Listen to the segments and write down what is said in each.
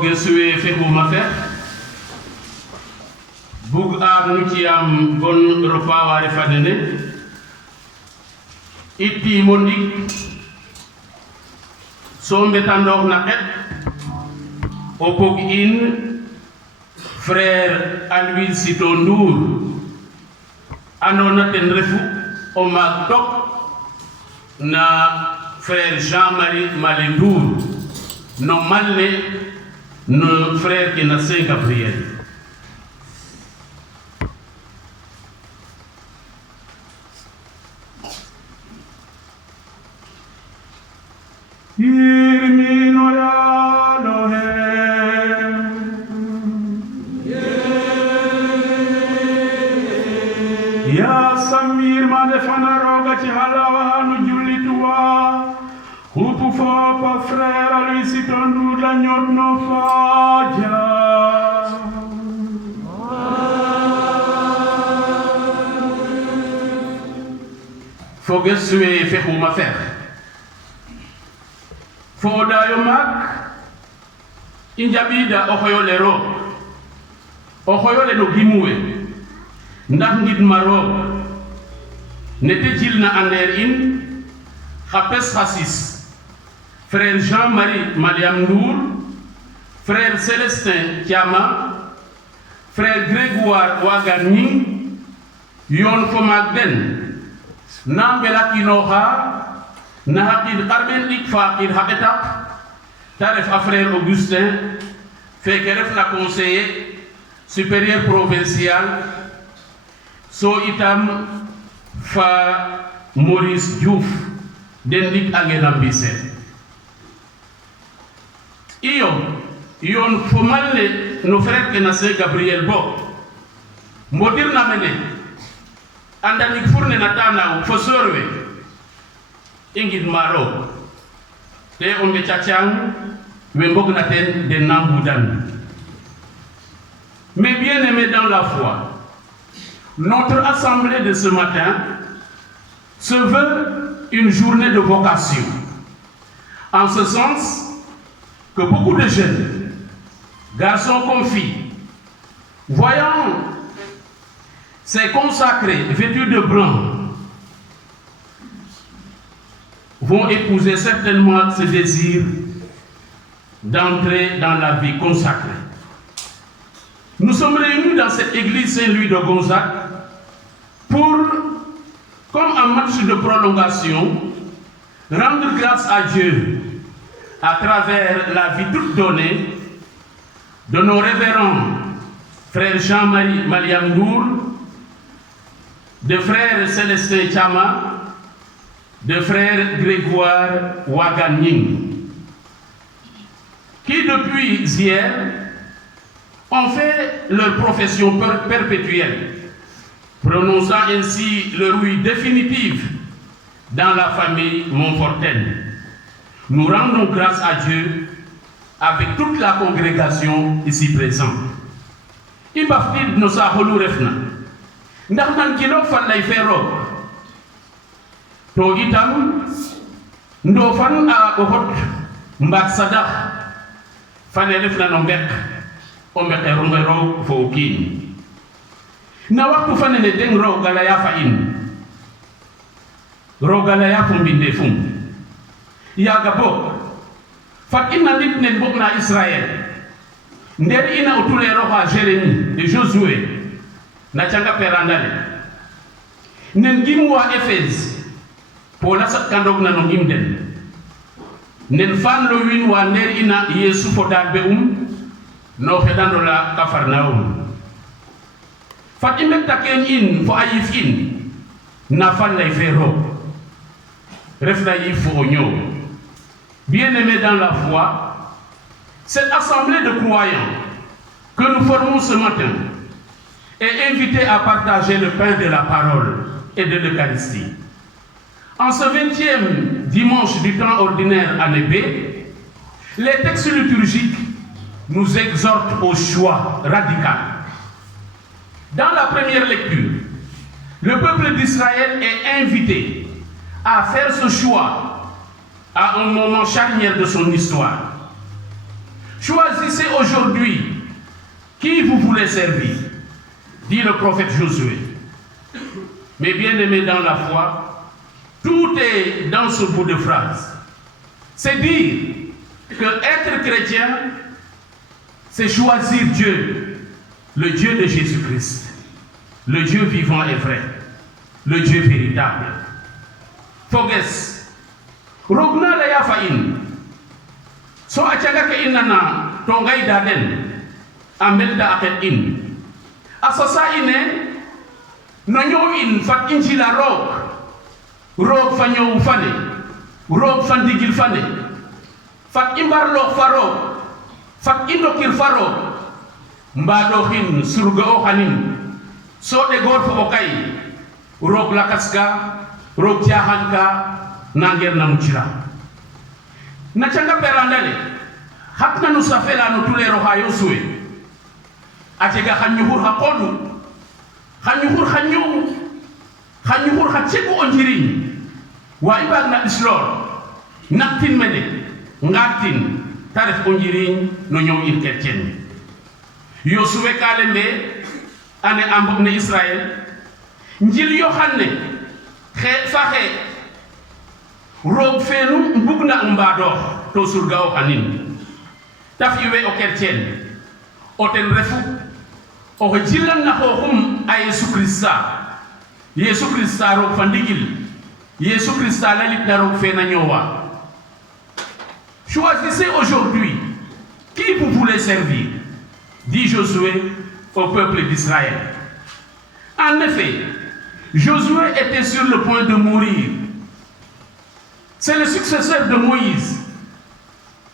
Gesue feku mafer bug nuki am bon repas ware fadene itti mondik so mbetandok na et o pog in frère Alois Sito Ndour andona ten refu o mag tok na frère Jean-Marie Malé Ndour no malne nos frères qui naissent Gabriel. Ya Samir Madefana Roga Chihalawa Nujulitua. Hupu fa frère Alois Sito Ndour la ñot no faja foge suwe feku ma fer fo dayo mak injabida o khoyole no gimuwe ndax ngid maro nete jilna ander in khapes khasis frère Jean-Marie Maliam Ndour, frère Célestin Kiama, frère Grégoire Ouagani, Yon Fomagden, Nambela Kinoha, Nahakid Carmen Ikfakid Haketak, Taref à frère Augustin, fait que la conseiller supérieur provincial, so itam fa Maurice Diouf, Dendik Angelambise. Ion fomalle nos frères que nassé Gabriel Bo modir na mene andani fourne natana fosorwe ingid maro te onde chachang we mbok na ten de namboudan. Mais bien aimé dans la foi, notre assemblée de ce matin se veut une journée de vocation, en ce sens que beaucoup de jeunes, garçons comme filles, voyant ces consacrés vêtus de blanc, vont épouser certainement ce désir d'entrer dans la vie consacrée. Nous sommes réunis dans cette église Saint-Louis de Gonzague pour, comme un match de prolongation, rendre grâce à Dieu à travers la vie toute donnée de nos révérends frères Jean-Marie Maliam Ndour, de frère Célestin Chama, de frère Grégoire Ouagani, qui depuis hier ont fait leur profession perpétuelle, prononçant ainsi leur oui définitive dans la famille Montfortaine. Nous rendons grâce à Dieu avec toute la congrégation ici présente. Imbafid no sa holu refna. Ndax nan kilo fan lay fero. To itam ndo fan a hot mbak sadak fan refna no mbek o mbek ro fo kin. Na waktu fan ne deng ro gala ya fa in. Ro gala ya fum binde fum. Yaga bo fat ina nit nen bok na Israël nder ina utule roha Jérémie et Josué na changa perandale nen gimwa Éphèse pour la sat kandok na no gimden nen fan lo win wa nder ina Yesu fodal be no hedando la Kafarnaum fat imbe taken in fo ayif in na fan lay fero refna yif fo onyo. Bien-aimés dans la foi, cette assemblée de croyants que nous formons ce matin est invitée à partager le pain de la parole et de l'Eucharistie. En ce 20e dimanche du temps ordinaire année B, les textes liturgiques nous exhortent au choix radical. Dans la première lecture, le peuple d'Israël est invité à faire ce choix à un moment charnière de son histoire. choisissez aujourd'hui qui vous voulez servir, dit le prophète Josué. Mes bien-aimés dans la foi, tout est dans ce bout de phrase. C'est dire que être chrétien, c'est choisir Dieu, le Dieu de Jésus-Christ, le Dieu vivant et vrai, le Dieu véritable. Foges, rogna la ya fain, so achaga ke inana tongay daden, amelda aket in. Asasa ine, nonyo in fat injila rog fanyo ufane, rog fandigil fane, fat imbar lok faro, fat indokir faro, mbadohin surga o hanin, so de gor fo okay, rog lakaska, rog jahan ka, nanger na mucira. Na changa perandale, hatna nusafela no tulero ha Yosue. Ajega khanyuhur hakodu, khanyuhur hacheku onjirin. Wa ibag na islor, naktin mene, ngatin, tarif onjirin no nyong il kertien. Yosue kalembe, ane ambok ne Israël, njil yohanne, fahe, rog fenu mbugna mbador, to surga o hanin. Taf iwe o kertien, oten refu, o jilan na hohum a Yesu Christa. Yesu Christa rog fandigil, Yesu Christa lalit na rog fena nyowa. Choisissez aujourd'hui qui vous voulez servir, dit Josué au peuple d'Israël. En effet, Josué était sur le point de mourir. C'est le successeur de Moïse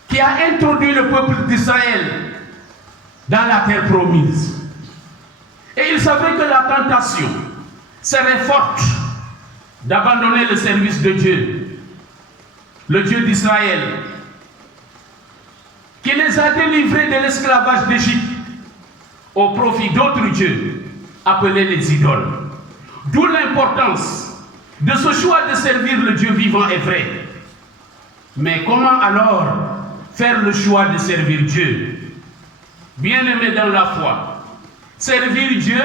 qui a introduit le peuple d'Israël dans la terre promise. Et il savait que la tentation serait forte d'abandonner le service de Dieu, le Dieu d'Israël, qui les a délivrés de l'esclavage d'Égypte au profit d'autres dieux appelés les idoles. D'où l'importance de ce choix de servir le Dieu vivant et vrai. Mais comment alors faire le choix de servir Dieu? Bien-aimés dans la foi, servir Dieu,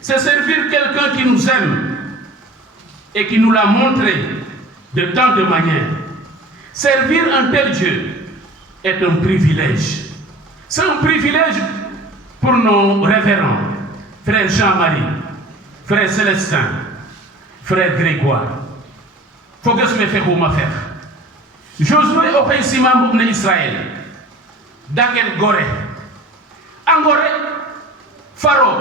c'est servir quelqu'un qui nous aime et qui nous l'a montré de tant de manières. Servir un tel Dieu est un privilège. C'est un privilège pour nos révérends, frère Jean-Marie, frère Célestin, frère Grégoire. Faut que je me fasse ma faire. Josué au pays Simam Israël, Dagen Gore, Angore, Faro,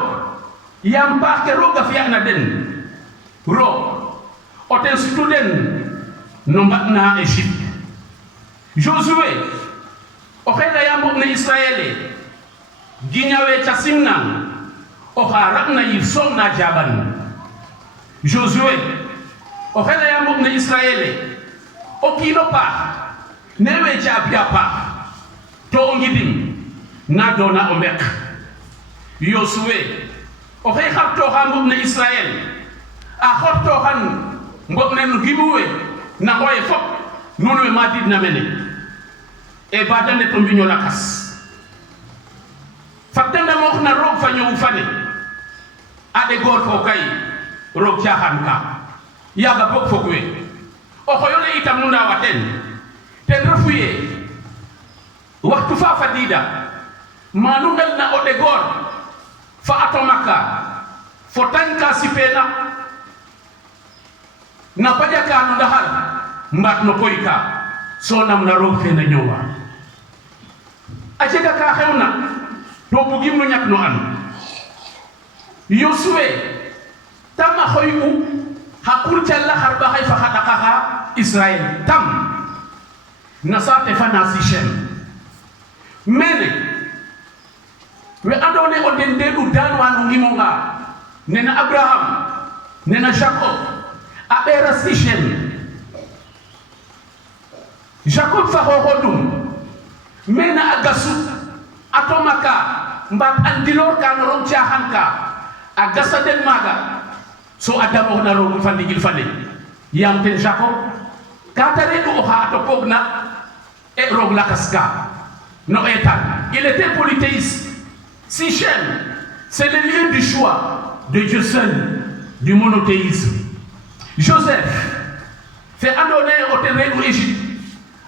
Yampa Keroga Fianaden, Ro, Oten Student, Nombatna Égypte. Josué, Okela Yambo Israël, Guignawe Chassimna, Oharakna Yifsom na Jaban. Josué, Okela Yambo Israël, Okino pa, Newe Jabia pa, Tongidim, Nadona Omek. Josué, Okela Tohan Israël, Ahotohan, Mboknen Giboué, Nahoye Fok, Nunu Madid Namene. Et badan de tombino la casse. Fatanda mok na rog fanyo ufane. Ade gor fokay rog jahanka. Yaga bok fokwe. O khoyole itam nunda waten. Ten refuye. Waktu fa fadida. Manungal na ode gor. Fa atomaka. Fotanka sipena. Na pajaka nundahal. Mbat no koika. So nam na rog fena nyowa. Ajega ka xewna to bugim no ñak no an Yosué tama xoyu hakul jalla harba hay fa khadaka Israël tam nasate fa nasishem mene we andone o dende du dan wanu ngimonga nena Abraham nena Jacob abera sishem Jacob fa hodum mena agasu atomaka mbat andilor kan rom jahanka agasa den maga so adamo na rom fandigil fane yam ten Jacob katare do ha to pogna e rog lakaska non, État. Il était polythéiste. Sichem, c'est le lieu du choix de Dieu seul, du monothéisme. Joseph fait adonner au terrain de l'Égypte.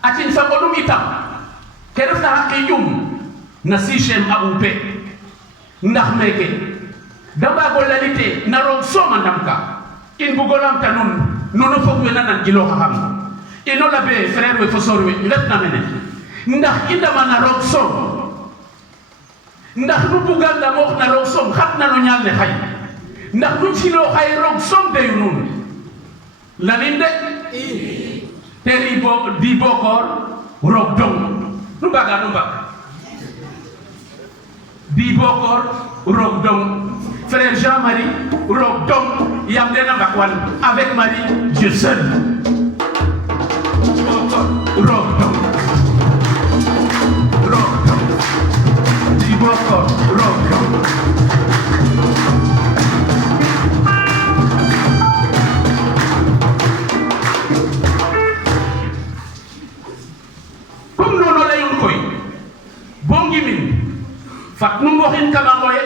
Atin fa kodum itam. Keref na hakke yum na Sichem a oupe. Ndax meke. Damba golalite na ron soma ndamka. In bugolam tanun nono fogwe nanan gilo xam. Ino labe frère we fosorwe ngat na mene. Ndax indama na ron som. Ndax nu bugal da mox na ron som xat na no ñal ne xay. Ndax nu ci lo xay ron som de nun. Laninde teri di bokor rok dong nu baga di bokor rok dong frère Jean-Marie rok dong yam dena bakwan avec Marie Dieu seul bokor rok dong di bokor rok dong. Fak nu ngoxin kamangoye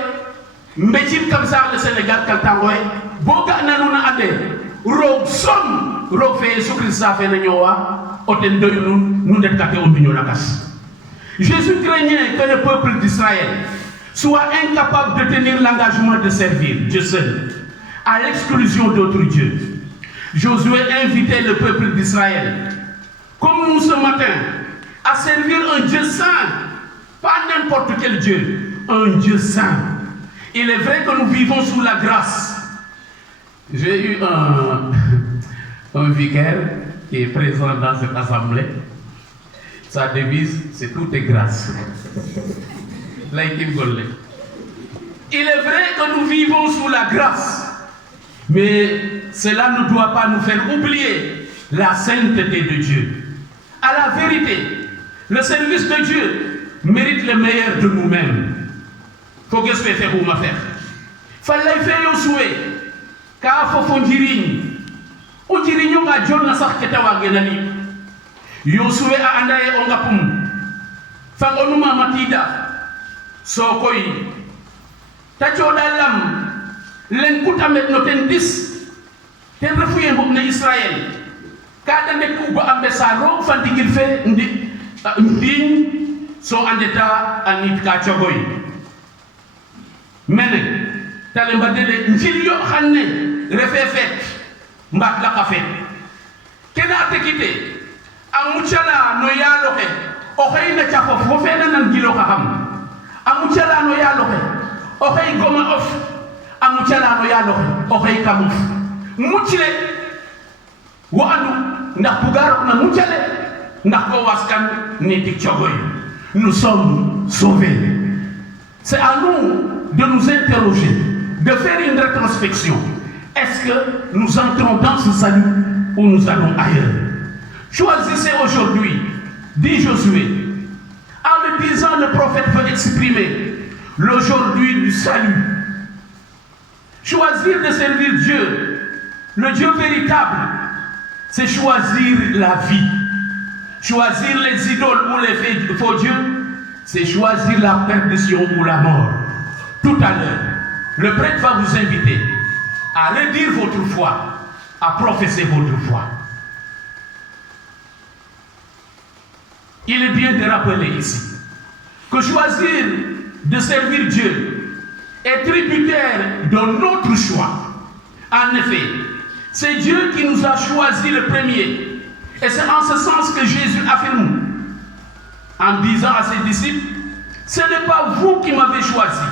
mbecim kam sar le Sénégal kaltangoye boga nanuna ade rog som rog fe Jésus Christ sa fe na ñowa oten doy nu det kate on biño nakas. Jésus craignait que le peuple d'Israël soit incapable de tenir l'engagement de servir Dieu seul à l'exclusion d'autres dieux. Josué invitait le peuple d'Israël comme nous ce matin à servir un Dieu saint. Pas n'importe quel Dieu, un Dieu saint. Il est vrai que nous vivons sous la grâce. J'ai eu un vicaire qui est présent dans cette assemblée. Sa devise, c'est tout est grâce. Il est vrai que nous vivons sous la grâce, mais cela ne doit pas nous faire oublier la sainteté de Dieu. À la vérité, le service de Dieu mérite le meilleur de nous-mêmes. Faut que je fasse faire pour ma faire. Fallait faire yo souhait. Car faut fondirigne. On dirait nous nga John na sax keta wa genali. Yo souhait a andaye on ngapum. Fa onuma matida. So koy. Tacho dalam. Len kuta met noten dis. Ten refuye mbok na Israël. Kada nek uba ambe sa ro fantigil fe ndi so andeta anit ka chogoy mene talemba dede njil yo xanne refe fet mbak la ka fet kena tekite amuchala no yalo xe o xey na ca fof fo fe nan gilo xa xam amuchala no yalo xe o xey goma of amuchala no yalo xe o xey kamuf mucile wo andu ndax bugar na mucale ndax ko waskan ni tik chogoy. Nous sommes sauvés. C'est à nous de nous interroger, de faire une rétrospection. Est-ce que nous entrons dans ce salut ou nous allons ailleurs? Choisissez aujourd'hui, dit Josué. En le disant, le prophète veut exprimer l'aujourd'hui du salut. Choisir de servir Dieu, le Dieu véritable, c'est choisir la vie. Choisir les idoles ou les faux dieux, c'est choisir la perdition ou la mort. Tout à l'heure, le prêtre va vous inviter à redire votre foi, à professer votre foi. Il est bien de rappeler ici que choisir de servir Dieu est tributaire de notre choix. En effet, c'est Dieu qui nous a choisi le premier. Et c'est en ce sens que Jésus affirme, en disant à ses disciples, ce n'est pas vous qui m'avez choisi,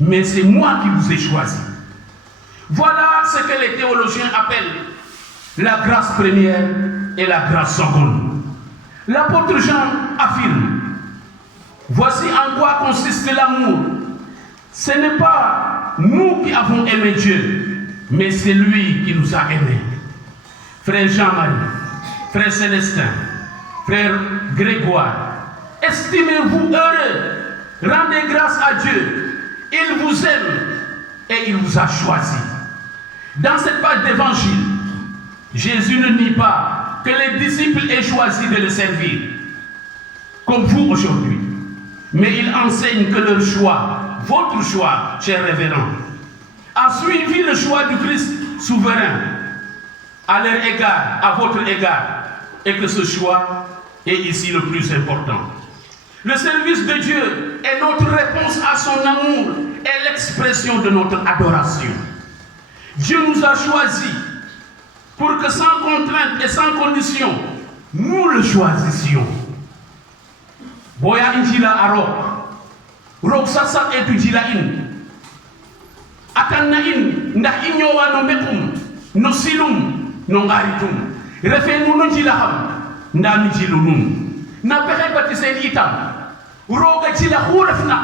mais c'est moi qui vous ai choisi. Voilà ce que les théologiens appellent la grâce première et la grâce seconde. L'apôtre Jean affirme, voici en quoi consiste l'amour. Ce n'est pas nous qui avons aimé Dieu, mais c'est lui qui nous a aimés. Frère Jean-Marie, frère Célestin, frère Grégoire, estimez-vous heureux, rendez grâce à Dieu. Il vous aime et il vous a choisi. Dans cette page d'évangile, Jésus ne nie pas que les disciples aient choisi de le servir. comme vous aujourd'hui. Mais ils enseignent que leur choix, votre choix, chers révérends, a suivi le choix du Christ souverain à leur égard, à votre égard, et que ce choix est ici le plus important. Le service de Dieu est notre réponse à son amour et l'expression de notre adoration. Dieu nous a choisis pour que sans contrainte et sans condition, nous le choisissions. Boya injila arok, rok sasa etu jila in, atanna in, ndah inyowa no mekum, no silum, no ngaritum, refe nu no jila ham, nda mi jilu nun. Na pexe bati sen itam, roga jila khurefna,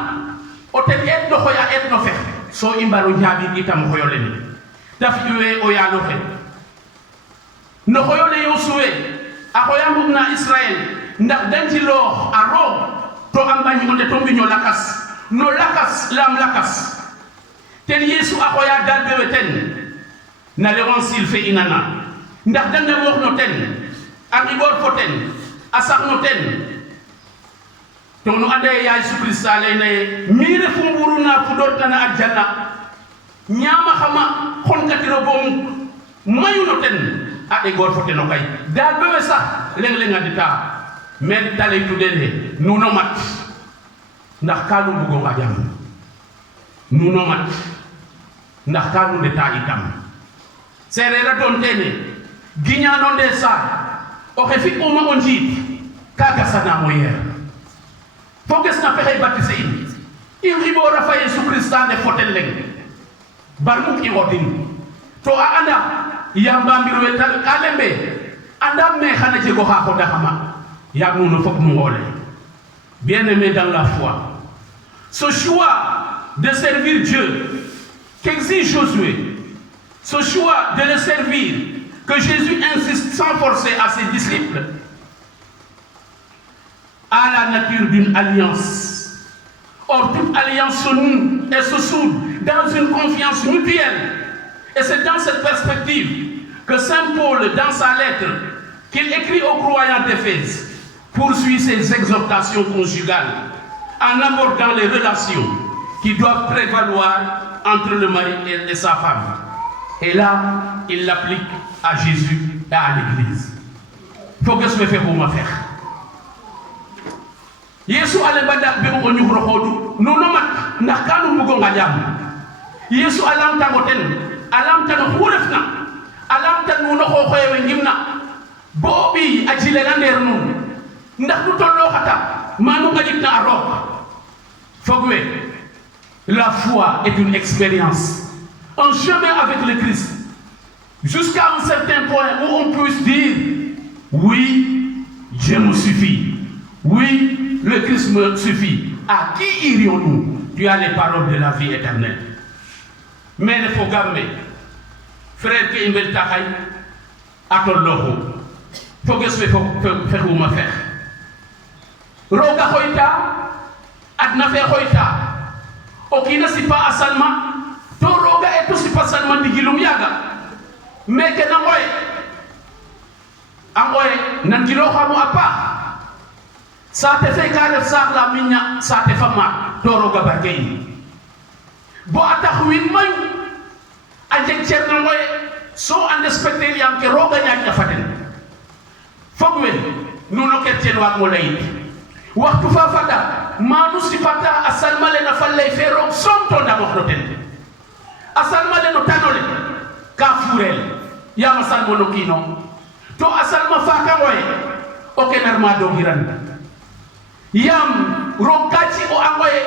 otel et no khoya et no fex, so imbaro jabi itam khoyoleni. Daf iwe o ya no fe. No khoyole yo suwe, akoya mbugna Israël, ndax danci loox a roog to a mbañ o ndeto mbiño lakas no lakas lam lakas ten Yesu a xoya dalbewe ten na l'évangile fe i nana ndax da ndeɓoox no ten a xiɓoor fo ten a sax no ten to nu anda ye Yesu Christ a layna ye mi refu mburu na fudortana aljanna ñaamaxama xonkatiro boom mayu no ten a ɗegoor fo ten o kay dalbewe sax leng-leng a dita men dalay tudene nuno mat ndax kanu bugo nga jam nuno mat ndax kanu deta itam serera don tene giñano nde sa o xefi uma o njiit kaga sana mo yer foges na pexey batise in xibora fa Yesu Christa ne fotel leng barmuk i ngotin to a anda yamba mbir we tal kalembe anda me xana jego xa ko daxama. Bien-aimés dans la foi, ce choix de servir Dieu qu'exige Josué, ce choix de le servir que Jésus insiste sans forcer à ses disciples, a la nature d'une alliance. Or, toute alliance se noue et se soude dans une confiance mutuelle. Et c'est dans cette perspective que Saint Paul, dans sa lettre qu'il écrit aux croyants d'Éphèse, poursuit ses exhortations conjugales en abordant les relations qui doivent prévaloir entre le mari et sa femme. Et là, il l'applique à Jésus et à l'Église. Il faut que je me fasse pour ma faire. Yesu alebada be ko nyukro khodu no no mat ndax kanu bugo nga jam Yesu alam tagoten alam tan khurefna alam tan no ko khoyewe ngimna bobi ajile lander nu ndax du tollo xata manu ngajitna arok fogwe la foi est une expérience, un chemin avec le Christ jusqu'à un certain point où on puisse dire oui, Dieu me suffit, oui, le Christ me suffit. À qui irions-nous? Tu as les paroles de la vie éternelle. Mais il faut garder, frère qui est tahay, à ton logo. Il faut que je fasse ma faire. Roga hoita, adna fe hoita. Okina si pas asalma, to roga et tout si pas seulement digilum yaga. Mais que n'angoye, angoye, n'angilo hamu apa. Ça te fait carré ça la minya, ça te fait mal, to roga bargay. Bo atakhwin may, ajek cher n'angoye, so undespected yang ke roga nyanya faten. Fogwe, nous no kertien wak molay. Waktu fafada, manu sifata asalma le na falle ferok somto na mokhroten. Asalma le no tanole, kafurel, ya masalmo no kino. To asalma faka ngoye, oke narmado giran. Yam rokachi o angoye,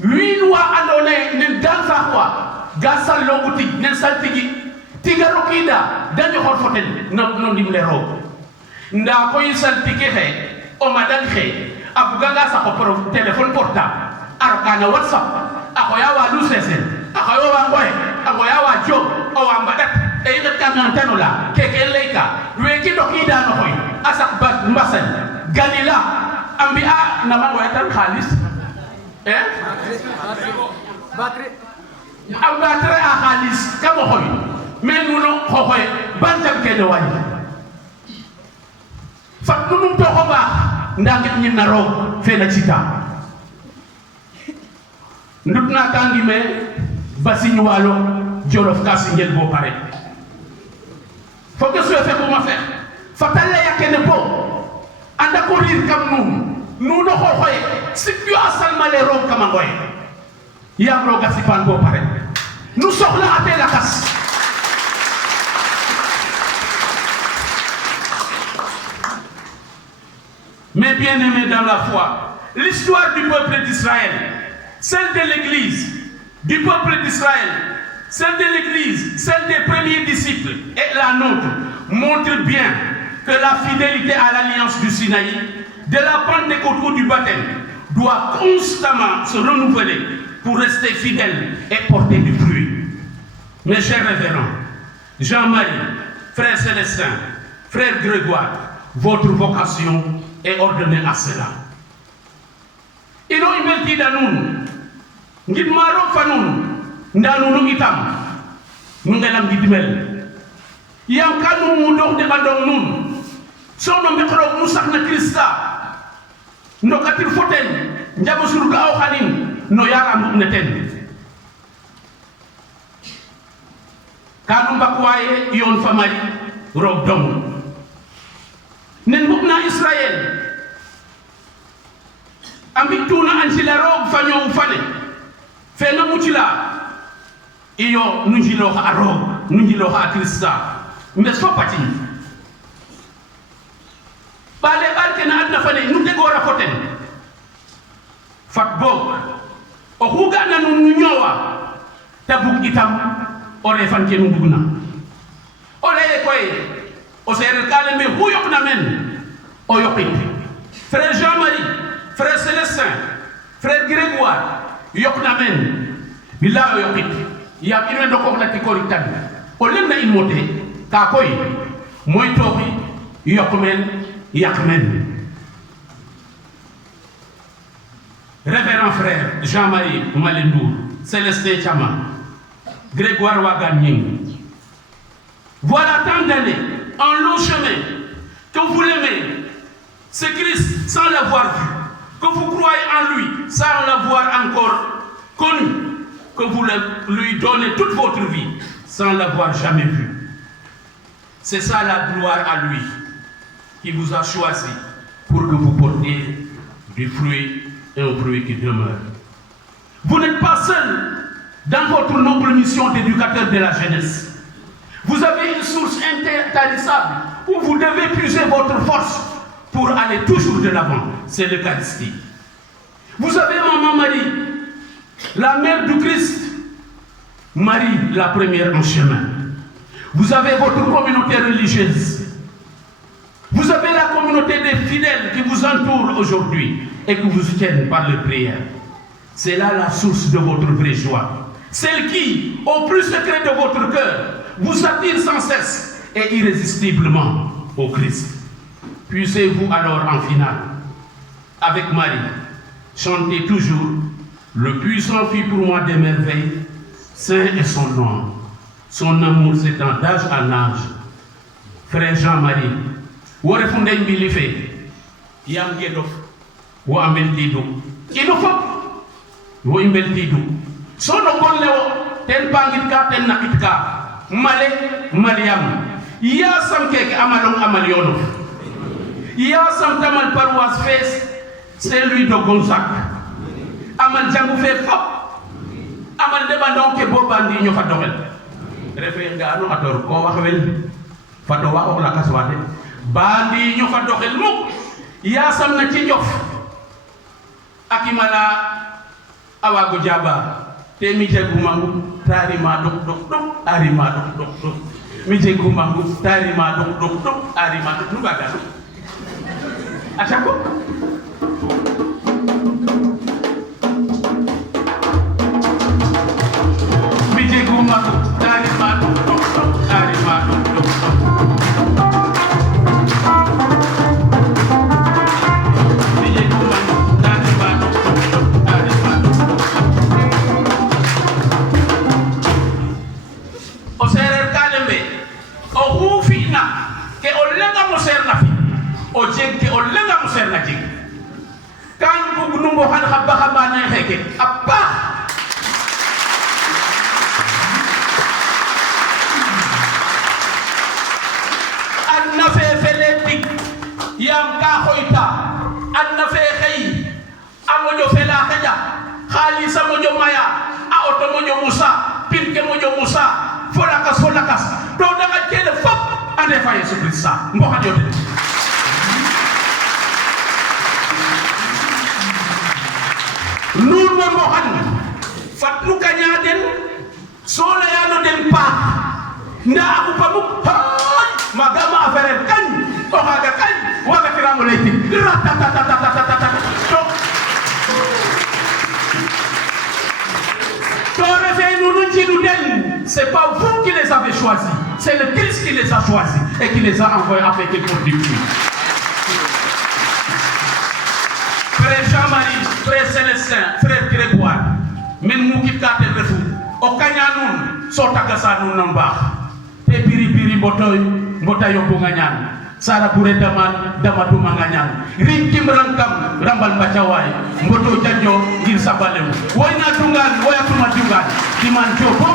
winwa andone nen dansa kwa, gasal loguti, nen saltigi, tiga rokida, danyo horfoten, no dimle ro. Nda koy saltike he, o madan he, abuganga sa ko téléphone portable arokana WhatsApp akoya wa lusesen akoya wa ngoy akoya wa jo o wa mbadat e yet kam anteno la keke leika weki dokida no koy asak bas mbasan ganila ambia na ma waytan khalis batterie a khalis kam koy men nuno khoy bantam ke do wani fat nunum to ko ba ndangit ñin na roog fe na cita ndut na tangi me basiñ walo jolof ka singel bo pare fo que so fe ko ma fe fatale yakene bo anda ko rir kam nu no xoxoy sikyo asal male roog kama ngoy yam roog asipan bo pare nu soxla ate la kas Mes bien-aimés dans la foi, l'histoire du peuple d'Israël, celle de l'Église, du peuple d'Israël, celle de l'Église, celle des premiers disciples et la nôtre, montre bien que la fidélité à l'alliance du Sinaï, de la Pentecôte ou du baptême, doit constamment se renouveler pour rester fidèle et porter du fruit. Mes chers révérends, Jean-Marie, frère Célestin, frère Grégoire, votre vocation est ordonnée à cela. Ino imelti danun, ngid maro fanun, ndanunu itam, nungelam gidmel. Yam kanu mudok de bandong nun, sono mekrok musak na Krista, ndokatir foten, njabo surga au khanin, no yaram neten. Kanu bakwaye yon famari, rob dong. Nen bukna Israël ambituna anjila roog fanyo ufane fena mutila iyo nunjilo ha roog nunjilo ha Krista mbe sopati bale barke na adna fane nu degora foten fat bok o huga na nu nyowa tabuk itam ore fanke nu bugna ore koy o serer kale me huyok na men o yokit frère Jean-Marie, frère Célestin, frère Grégoire yok na men bila o yokit ya ino ndoko na tikori tan o lemna imote ka koy moy toxi yok men yak men. Révérend frère Jean-Marie Malendour, Célestin Chama, Grégoire Waganying, voilà tant d'années en long chemin, que vous l'aimez, c'est Christ sans l'avoir vu, que vous croyez en lui sans l'avoir encore connu, que vous lui donnez toute votre vie sans l'avoir jamais vu. C'est ça la gloire à lui qui vous a choisi pour que vous portiez du fruit et un fruit qui demeure. Vous n'êtes pas seul dans votre noble mission d'éducateur de la jeunesse. Vous avez une source intarissable où vous devez puiser votre force pour aller toujours de l'avant. C'est l'Eucharistie. Vous avez Maman Marie, la mère du Christ, Marie la première en chemin. Vous avez votre communauté religieuse. Vous avez la communauté des fidèles qui vous entourent aujourd'hui et qui vous soutiennent par leur prière. C'est là la source de votre vraie joie. Celle qui, au plus secret de votre cœur, vous attire sans cesse et irrésistiblement au Christ. Puissez-vous alors en finale, avec Marie, chanter toujours « Le puissant fit pour moi des merveilles, saint est son nom, son amour s'étend d'âge en âge. » Frère Jean-Marie, vous répondez bilife, yam gedof, vous ambeltido, inofop, vous imbeltido. Son bon leo, ten pangitka, ten nakitka. Male Mariam ya sam keke amalong amaliono ya sam tamal paroisse fes c'est lui de Gonzague amal jangu fe fop amal debandon ke bobandi ño fa doxel refe nga no ator ko wax wel fa do wax la kaswade bandi ñu fa doxel muk ya sam na ci jof akimala awago jaba te mi jegu mangu tarima dok dok dok arima dok dok dok mi jegu mangu tarima dok dok dok arima dok nu baga achako mi jegu mangu tarima dok dok dok arima dok dok dok mi jegu mangu tarima dok dok dok arima dok dok o serer kalembe o hufina ke o lenga mo ser na fi o jeg ke o lenga mo ser na jeg khabba khabane heke abba anna fe feletik yam ka khoita anna fe khay amojo fela khaja khalisa mojo maya a oto mojo musa pinke mojo musa folakas to daga kede fop ande fa Yesu Krista mboka jote nun mo han fatlu kanyaden sole yalo den pa nda aku pamuk magama affaire kan o haga kan waga tiramu leyti ratatatatatatatata c'est pas vous qui les avez choisis, c'est le Christ qui les a choisis et qui les a envoyés avec le produit. Frère Jean-Marie, frère Célestin, frère Grégoire, men mukit kate refu, o kanyanun, sotagasa nun nambah, te biri mbota yoko nganyan, sara pure daman, damatu manganyan, ringkim rangkam, rambal bacawai, mboto janjo, gir sabalew, woyna tungan, woya tumatungan, diman jopo,